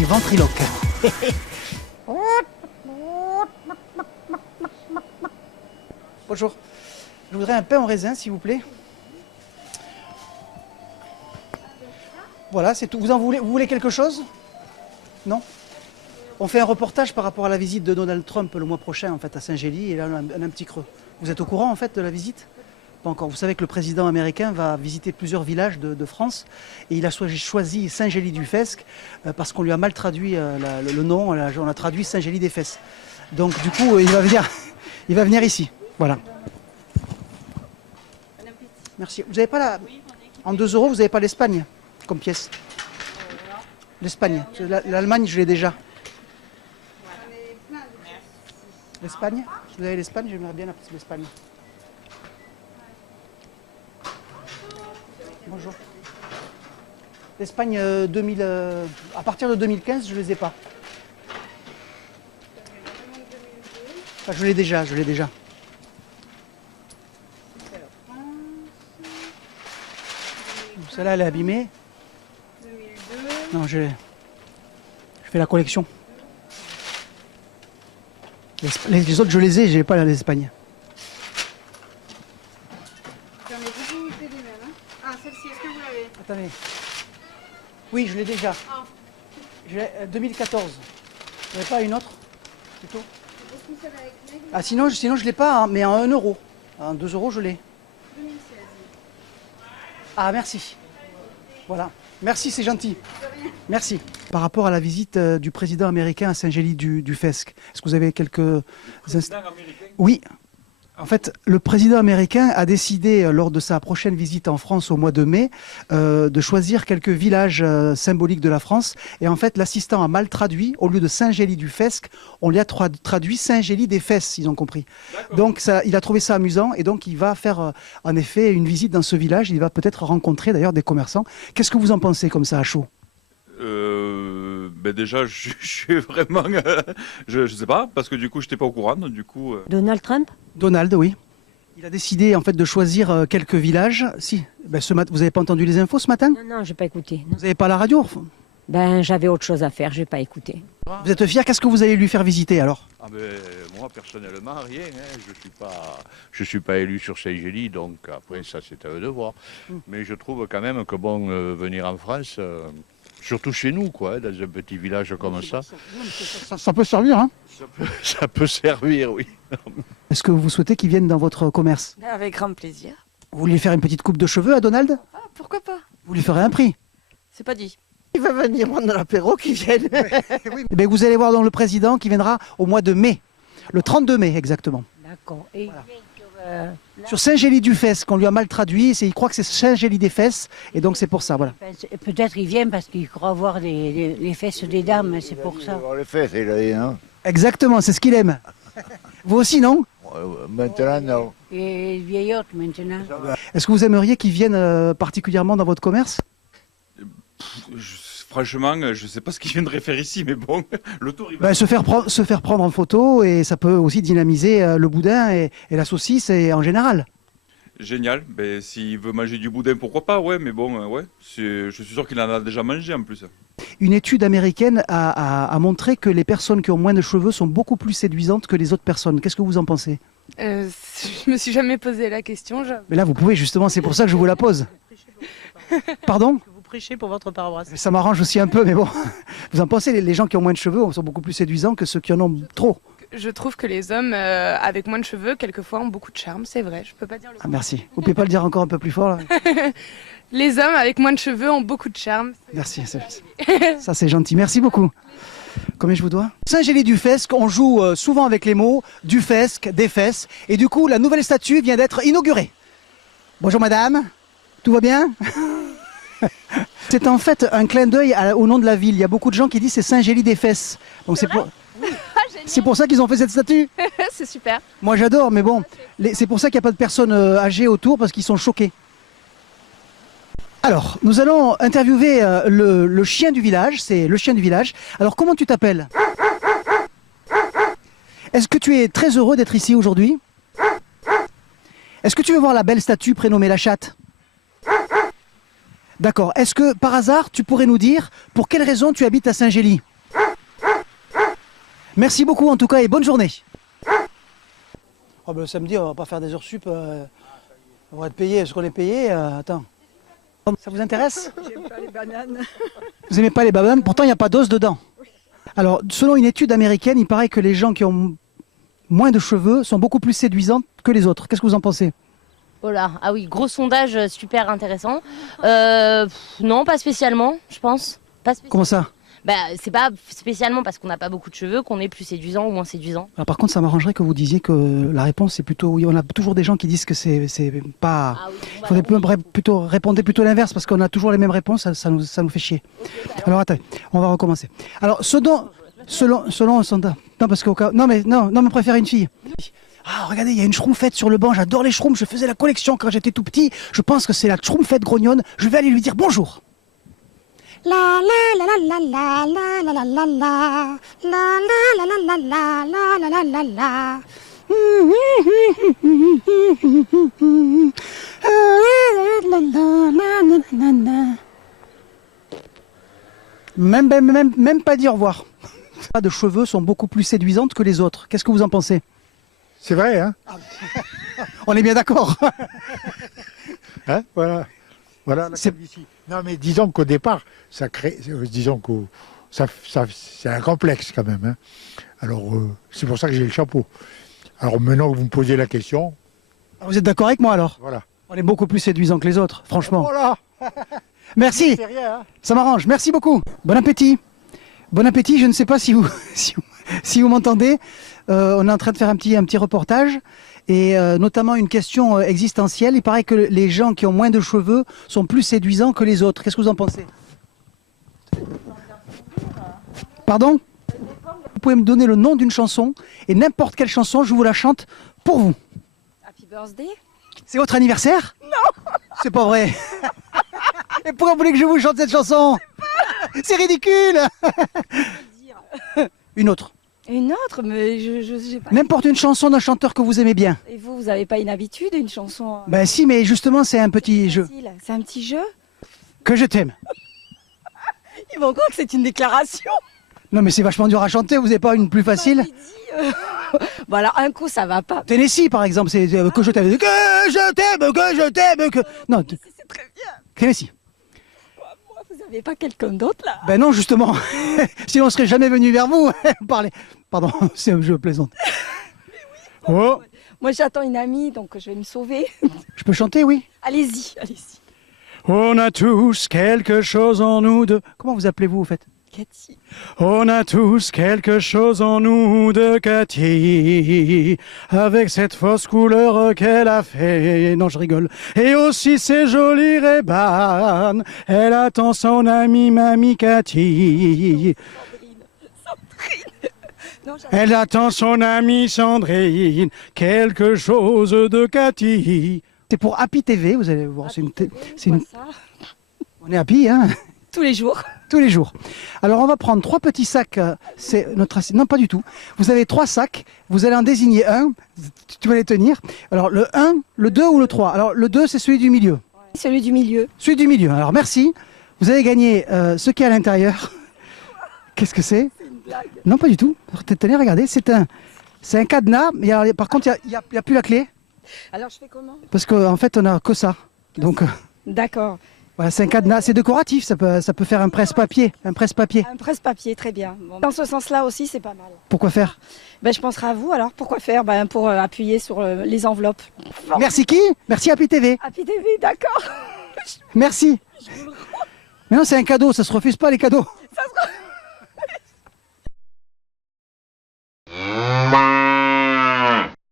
suis ventriloque. Bonjour. Je voudrais un pain au raisin, s'il vous plaît. Voilà, c'est tout. Vous voulez quelque chose? Non? On fait un reportage par rapport à la visite de Donald Trump le mois prochain, en fait, à Saint-Gély, et là, on a un petit creux. Vous êtes au courant, en fait, de la visite? Pas encore. Vous savez que le président américain va visiter plusieurs villages de France, et il a choisi Saint-Gély-du-Fesque parce qu'on lui a mal traduit le nom, on a traduit Saint-Gély-des-Fesses. Donc, du coup, il va venir ici. Voilà. Merci. Vous n'avez pas la... En 2 euros, vous n'avez pas l'Espagne comme pièce? L'Espagne. L'Allemagne, je l'ai déjà. L'Espagne? Vous avez l'Espagne? J'aimerais bien l'Espagne. Bonjour. L'Espagne 2000, à partir de 2015, je ne les ai pas. Enfin, je l'ai déjà. Celle-là, elle est abîmée. 2002. Non, je fais la collection. Les autres, je les ai, je n'ai pas l'Espagne. J'en ai beaucoup été des mêmes. Hein. Ah, celle-ci, est-ce que vous l'avez? Attendez. Oui, je l'ai déjà. Ah. 2014. Vous n'avez pas une autre plutôt? Ah, sinon je ne l'ai pas, hein, mais en 1 euro. En 2 euros, je l'ai. 2016. Ah, merci. Voilà. Merci, c'est gentil. Merci. Par rapport à la visite du président américain à Saint-Gély-du-Fesque, est-ce que vous avez quelques instants? Oui. En fait, le président américain a décidé, lors de sa prochaine visite en France au mois de mai, de choisir quelques villages symboliques de la France. Et en fait, l'assistant a mal traduit. Au lieu de Saint-Gély-du-Fesque, on lui a traduit Saint-Gély-des-Fesses, ils ont compris. Donc, il a trouvé ça amusant. Et donc, il va faire, en effet, une visite dans ce village. Il va peut-être rencontrer, d'ailleurs, des commerçants. Qu'est-ce que vous en pensez, comme ça, à chaud? Ben déjà, je suis vraiment... je sais pas, parce que du coup, je n'étais pas au courant. Du coup, Donald Trump? Donald, oui. Il a décidé en fait de choisir quelques villages. Si, ben, vous n'avez pas entendu les infos ce matin? Non, j'ai pas écouté. Vous n'avez pas la radio? Ben, j'avais autre chose à faire, j'ai pas écouté. Vous êtes fier? Qu'est-ce que vous allez lui faire visiter alors? Ah ben, moi, personnellement, rien. Hein. Je suis pas élu sur Saint-Gély, donc après, ça, c'est à eux de voir. Mais je trouve quand même que bon, venir en France... surtout chez nous, quoi, dans un petit village comme ça. Ça peut servir, hein? Ça peut servir, oui. Est-ce que vous souhaitez qu'il vienne dans votre commerce? Avec grand plaisir. Vous voulez faire une petite coupe de cheveux à Donald? Ah, pourquoi pas? Vous lui ferez un prix? C'est pas dit. Il va venir prendre l'apéro, qu'il vienne. Oui. Eh bien, vous allez voir donc le président qui viendra au mois de mai. Le 32 mai, exactement. D'accord. Et Voilà. il vient Sur Saint-Gély-du-Fesque, qu'on lui a mal traduit, il croit que c'est Saint-Gély-des-Fesses, et donc c'est pour ça, voilà. peut-être il vient parce qu'il croit voir les fesses des dames, c'est pour ça. Les fesses, il a dit, non? Exactement, c'est ce qu'il aime. Vous aussi, non? Maintenant, non. Et vieillotte maintenant. Est-ce que vous aimeriez qu'il vienne particulièrement dans votre commerce? franchement, je sais pas ce qu'ils viendraient faire ici, mais bon, le tour, il va... Ben, se faire prendre en photo, et ça peut aussi dynamiser le boudin et la saucisse et en général. Génial. Ben, s'il veut manger du boudin, pourquoi pas, ouais, mais bon, ouais. Je suis sûr qu'il en a déjà mangé en plus. Une étude américaine a montré que les personnes qui ont moins de cheveux sont beaucoup plus séduisantes que les autres personnes. Qu'est-ce que vous en pensez? Je me suis jamais posé la question. Mais là, vous pouvez, justement, c'est pour ça que je vous la pose. Pardon? Vous prêchez pour votre paroisse. Ça m'arrange aussi un peu, mais bon. Vous en pensez, les gens qui ont moins de cheveux sont beaucoup plus séduisants que ceux qui en ont trop? Je trouve que les hommes avec moins de cheveux, quelquefois, ont beaucoup de charme, c'est vrai. Je peux pas dire le Ah, merci. Vous pouvez pas le dire encore un peu plus fort, là? Les hommes avec moins de cheveux ont beaucoup de charme. Merci, ça c'est gentil. Merci beaucoup. Combien je vous dois? Saint-Gély-du-Fesque, on joue souvent avec les mots du fesque, des fesses. Et du coup, la nouvelle statue vient d'être inaugurée. Bonjour madame, tout va bien? C'est en fait un clin d'œil au nom de la ville. Il y a beaucoup de gens qui disent c'est Saint-Gély-des-Fesses. Donc c'est pour ça qu'ils ont fait cette statue. C'est super. Moi j'adore, mais bon, c'est pour ça qu'il n'y a pas de personnes âgées autour, parce qu'ils sont choqués. Alors, nous allons interviewer le chien du village, c'est le chien du village. Alors, comment tu t'appelles? Est-ce que tu es très heureux d'être ici aujourd'hui? Est-ce que tu veux voir la belle statue prénommée la chatte? D'accord. Est-ce que, par hasard, tu pourrais nous dire pour quelle raison tu habites à Saint-Gély? Merci beaucoup en tout cas et bonne journée. Oh ben, le samedi, on va pas faire des heures sup. On va être payé ce qu'on est payé. Attends. Ça vous intéresse? J'aime pas les bananes. Vous aimez pas les bananes? Pourtant, il n'y a pas d'os dedans. Alors, selon une étude américaine, il paraît que les gens qui ont moins de cheveux sont beaucoup plus séduisants que les autres. Qu'est-ce que vous en pensez? Oh là, ah oui, gros sondage super intéressant. Non, pas spécialement, je pense. Pas spécialement. Comment ça? Bah, c'est pas spécialement parce qu'on n'a pas beaucoup de cheveux qu'on est plus séduisant ou moins séduisant. Alors, par contre, ça m'arrangerait que vous disiez que la réponse c'est plutôt oui. On a toujours des gens qui disent que c'est pas. Ah oui, bon, Faudrait oui. plutôt répondre plutôt l'inverse parce qu'on a toujours les mêmes réponses. Ça nous fait chier. Alors attendez, on va recommencer. Alors, selon un sondage. Non, parce qu'au cas. Non, mais préfère une fille. Ah, regardez, il y a une schtroumpfette sur le banc. J'adore les schtroumpfs. Je faisais la collection quand j'étais tout petit. Je pense que c'est la schtroumpfette grognonne. Je vais aller lui dire bonjour. La la la la la la la la la la la la la la la la la la la. Même pas dit au revoir. Pas de cheveux sont beaucoup plus séduisantes que les autres. Qu'est-ce que vous en pensez? C'est vrai, hein? On est bien d'accord. Hein, voilà. Voilà la calvitie. Non, mais disons qu'au départ, ça crée. Disons que c'est un complexe quand même. Hein. Alors, c'est pour ça que j'ai le chapeau. Alors maintenant que vous me posez la question. Vous êtes d'accord avec moi alors? Voilà. On est beaucoup plus séduisants que les autres, franchement. Voilà. Merci. C'est rien, hein. Ça m'arrange. Merci beaucoup. Bon appétit. Bon appétit. Je ne sais pas si vous, si vous m'entendez. On est en train de faire un petit reportage. Et notamment une question existentielle. Il paraît que les gens qui ont moins de cheveux sont plus séduisants que les autres. Qu'est-ce que vous en pensez? Pardon? Vous pouvez me donner le nom d'une chanson et n'importe quelle chanson, je vous la chante pour vous. Happy birthday. C'est votre anniversaire? Non. C'est pas vrai. Et pourquoi vous voulez que je vous chante cette chanson? C'est ridicule. Une autre. Une autre, mais je sais pas. N'importe une chanson d'un chanteur que vous aimez bien. Et vous avez pas une habitude, une chanson Ben si, mais justement, c'est un petit jeu. facile. C'est un petit jeu. Que je t'aime. Ils vont croire que c'est une déclaration. Non, mais c'est vachement dur à chanter, vous n'avez pas une plus facile? Bon alors un coup ça va pas. Tennessee, par exemple, c'est que je t'aime. Que je t'aime, que je t'aime, que. Non, C'est très bien. Tennessee. Moi, vous avez pas quelqu'un d'autre là? Ben non, justement. Sinon, on serait jamais venu vers vous parler. Pardon, c'est un jeu plaisante. Oh, Moi j'attends une amie, donc je vais me sauver. je peux chanter, oui? Allez-y, allez-y. On a tous quelque chose en nous de... Comment vous appelez-vous, au fait? Cathy. On a tous quelque chose en nous de Cathy, avec cette fausse couleur qu'elle a fait. Non, je rigole. Et aussi ces jolies rébanes. Elle attend son amie, mamie Cathy. Non, j'attends. Elle attend son amie Sandrine, quelque chose de Cathy. C'est pour Happy TV, vous allez voir. C'est une... Ça, On est happy, hein? tous les jours. Tous les jours. Alors on va prendre 3 petits sacs. C'est notre assiette. Non, pas du tout. Vous avez 3 sacs. Vous allez en désigner un. Tu vas les tenir. Alors le 1, le 2 ou le 3. Alors le 2, c'est celui du milieu. Celui du milieu. Celui du milieu. Alors merci. Vous avez gagné ce qui est à l'intérieur. Qu'est-ce que c'est? C'est une blague. Non, pas du tout. Tenez, regardez. C'est un cadenas. Mais alors, par contre, il n'y a plus la clé. Alors je fais comment? Parce qu'en fait, on n'a que ça. Donc D'accord. voilà, c'est un cadenas. C'est décoratif. Ça peut faire un presse-papier. Un presse-papier. Un presse-papier, très bien. Bon, dans ce sens-là aussi, c'est pas mal. Pourquoi faire? Ben, je penserai à vous alors. Pourquoi faire? Ben, pour appuyer sur les enveloppes. Merci qui? Merci Happy TV. Happy TV, d'accord. Merci. Mais non, c'est un cadeau, ça se refuse pas les cadeaux.